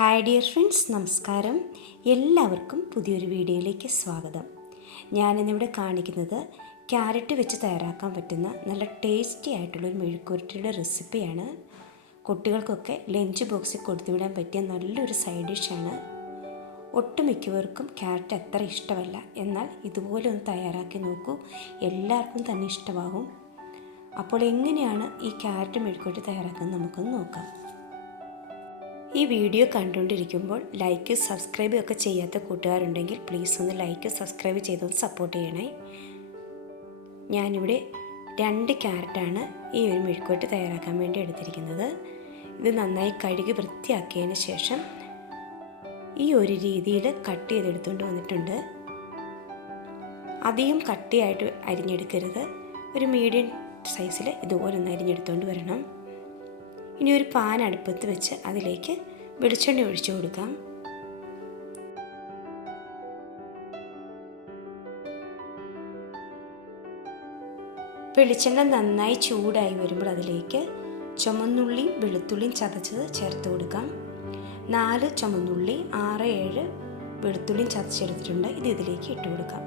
Hi dear friends, നമസ്കാരം. എല്ലാവർക്കും പുതിയൊരു വീഡിയോയിലേക്ക് സ്വാഗതം. ഞാനിന്നിവിടെ കാണിക്കുന്നത് ക്യാരറ്റ് വെച്ച് തയ്യാറാക്കാൻ പറ്റുന്ന നല്ല ടേസ്റ്റി ആയിട്ടുള്ളൊരു മെഴുക്കുവരട്ടിയുടെ റെസിപ്പിയാണ്. കുട്ടികൾക്കൊക്കെ ലഞ്ച് ബോക്സിൽ കൊടുത്തുവിടാൻ പറ്റിയ നല്ലൊരു സൈഡ് ഡിഷാണ്. ഒട്ടുമിക്കവർക്കും ക്യാരറ്റ് അത്ര ഇഷ്ടമല്ല. എന്നാൽ ഇതുപോലെ ഒന്ന് തയ്യാറാക്കി നോക്കൂ, എല്ലാവർക്കും തന്നെ ഇഷ്ടമാകും. അപ്പോൾ എങ്ങനെയാണ് ഈ ക്യാരറ്റ് മെഴുക്കുവരട്ടി തയ്യാറാക്കുന്നത് നമുക്കൊന്ന് നോക്കാം. ഈ വീഡിയോ കണ്ടുകൊണ്ടിരിക്കുമ്പോൾ ലൈക്ക് സബ്സ്ക്രൈബ് ഒക്കെ ചെയ്യാത്ത കൂട്ടുകാരുണ്ടെങ്കിൽ പ്ലീസ് ഒന്ന് ലൈക്ക് സബ്സ്ക്രൈബ് ചെയ്തൊന്ന് സപ്പോർട്ട് ചെയ്യണേ. ഞാനിവിടെ 2 ക്യാരറ്റാണ് ഈ ഒരു മെഴുക്കുവരട്ടി തയ്യാറാക്കാൻ വേണ്ടി എടുത്തിരിക്കുന്നത്. ഇത് നന്നായി കഴുകി വൃത്തിയാക്കിയതിന് ശേഷം ഈ ഒരു രീതിയിൽ കട്ട് ചെയ്തെടുത്തുകൊണ്ട് വന്നിട്ടുണ്ട്. അധികം കട്ടിയായിട്ട് അരിഞ്ഞെടുക്കരുത്, ഒരു മീഡിയം സൈസിൽ ഇതുപോലെ ഒന്ന് അരിഞ്ഞെടുത്തുകൊണ്ട് വരണം. ഇനി ഒരു പാൻ അടുപ്പത്ത് വെച്ച് അതിലേക്ക് വെളിച്ചെണ്ണ ഒഴിച്ചു കൊടുക്കാം. വെളിച്ചെണ്ണ നന്നായി ചൂടായി വരുമ്പോൾ അതിലേക്ക് ചുമന്നുള്ളിയും വെളുത്തുള്ളിയും ചതച്ചത് ചേർത്ത് കൊടുക്കാം. 4 ചുമന്നുള്ളി, 6-7 വെളുത്തുള്ളിയും ചതച്ചെടുത്തിട്ടുണ്ട്. ഇത് ഇതിലേക്ക് ഇട്ട് കൊടുക്കാം.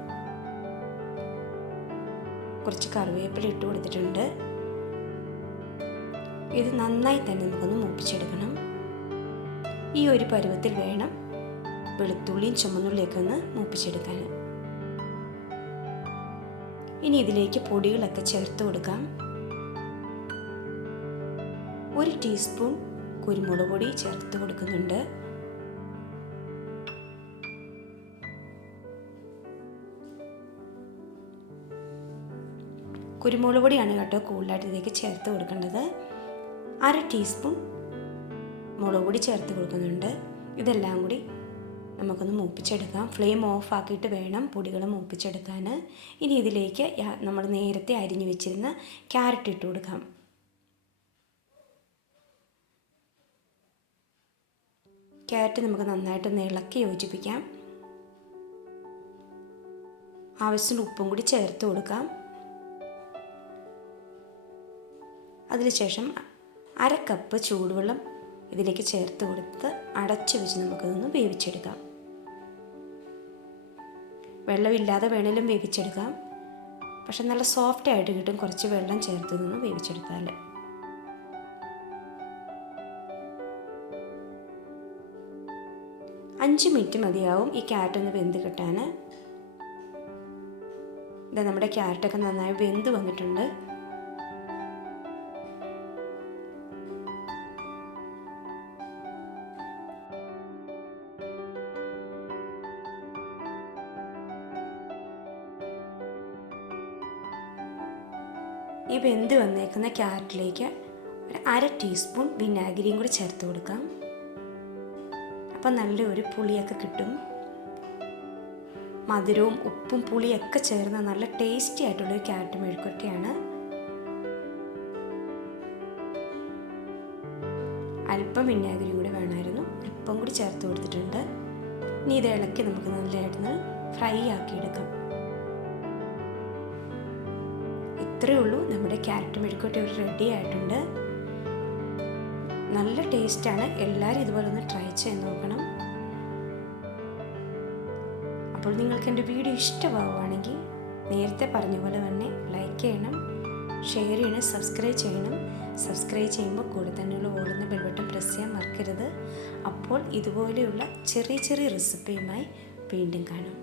കുറച്ച് കറിവേപ്പില ഇട്ട് കൊടുത്തിട്ടുണ്ട്. ഇത് നന്നായി തന്നെ നമുക്കൊന്ന് മൂപ്പിച്ചെടുക്കണം. ഈ ഒരു പരുവത്തിൽ വേണം വെളുത്തുള്ളിയും ചുമന്നുള്ളിയൊക്കെ ഒന്ന് മൂപ്പിച്ചെടുക്കാൻ. ഇനി ഇതിലേക്ക് പൊടികളൊക്കെ ചേർത്ത് കൊടുക്കാം. 1 ടീസ്പൂൺ കുരുമുളക് പൊടി ചേർത്ത് കൊടുക്കുന്നുണ്ട്. കുരുമുളക് പൊടിയാണ് കേട്ടോ കൂടുതലായിട്ട് ഇതിലേക്ക് ചേർത്ത് കൊടുക്കേണ്ടത്. 1/2 ടീസ്പൂൺ മുളക് പൊടി ചേർത്ത് കൊടുക്കുന്നുണ്ട്. ഇതെല്ലാം കൂടി നമുക്കൊന്ന് മൂപ്പിച്ചെടുക്കാം. ഫ്ലെയിം ഓഫ് ആക്കിയിട്ട് വേണം പൊടികൾ മൂപ്പിച്ചെടുക്കാൻ. ഇനി ഇതിലേക്ക് നമ്മൾ നേരത്തെ അരിഞ്ഞു വെച്ചിരുന്ന ക്യാരറ്റ് ഇട്ട് കൊടുക്കാം. ക്യാരറ്റ് നമുക്ക് നന്നായിട്ടൊന്ന് ഇളക്കി യോജിപ്പിക്കാം. ആവശ്യത്തിന് ഉപ്പും കൂടി ചേർത്ത് കൊടുക്കാം. അതിനുശേഷം 1/2 കപ്പ് ചൂടുവെള്ളം ഇതിലേക്ക് ചേർത്ത് കൊടുത്ത് അടച്ചു വെച്ച് നമുക്കതൊന്ന് വേവിച്ചെടുക്കാം. വെള്ളമില്ലാതെ വേണേലും വേവിച്ചെടുക്കാം, പക്ഷെ നല്ല സോഫ്റ്റ് ആയിട്ട് കിട്ടും കുറച്ച് വെള്ളം ചേർത്ത് നിന്ന് വേവിച്ചെടുത്താൽ. അഞ്ച് മിനിറ്റ് മതിയാവും ഈ ക്യാരറ്റ് ഒന്ന് വെന്ത് കിട്ടാൻ. ഇത് നമ്മുടെ ക്യാരറ്റൊക്കെ നന്നായി വെന്ത് വന്നിട്ടുണ്ട്. ഈ വെന്ത് വന്നേക്കുന്ന ക്യാരറ്റിലേക്ക് ഒരു 1/2 ടീസ്പൂൺ വിനാഗിരിയും കൂടി ചേർത്ത് കൊടുക്കാം. അപ്പം നല്ലൊരു പുളിയൊക്കെ കിട്ടും. മധുരവും ഉപ്പും പുളിയൊക്കെ ചേർന്ന നല്ല ടേസ്റ്റി ആയിട്ടുള്ളൊരു ക്യാരറ്റ് മെഴുക്കുവരട്ടിയാണ്. അല്പം വിനാഗിരി കൂടി വേണമായിരുന്നു, അല്പം കൂടി ചേർത്ത് കൊടുത്തിട്ടുണ്ട്. ഇനി ഇത് ഇളക്കി നമുക്ക് നല്ലതായിട്ടൊന്ന് ഫ്രൈ ആക്കിയെടുക്കാം. ഇത്രയേ ഉള്ളൂ, നമ്മുടെ ക്യാരറ്റ് മെഴുക്കുവരട്ടി ഇവിടെ റെഡി ആയിട്ടുണ്ട്. നല്ല ടേസ്റ്റാണ്. എല്ലാവരും ഇതുപോലെ ഒന്ന് ട്രൈ ചെയ്ത് നോക്കണം. അപ്പോൾ നിങ്ങൾക്ക് എൻ്റെ വീഡിയോ ഇഷ്ടമാവുകയാണെങ്കിൽ നേരത്തെ പറഞ്ഞ പോലെ തന്നെ ലൈക്ക് ചെയ്യണം, ഷെയർ ചെയ്യണം, സബ്സ്ക്രൈബ് ചെയ്യണം. സബ്സ്ക്രൈബ് ചെയ്യുമ്പോൾ കൂടെ തന്നെയുള്ള ഓടുന്ന ബെൽ ബട്ടൺ പ്രസ് ചെയ്യാൻ മറക്കരുത്. അപ്പോൾ ഇതുപോലെയുള്ള ചെറിയ ചെറിയ റെസിപ്പിയുമായി വീണ്ടും കാണാം.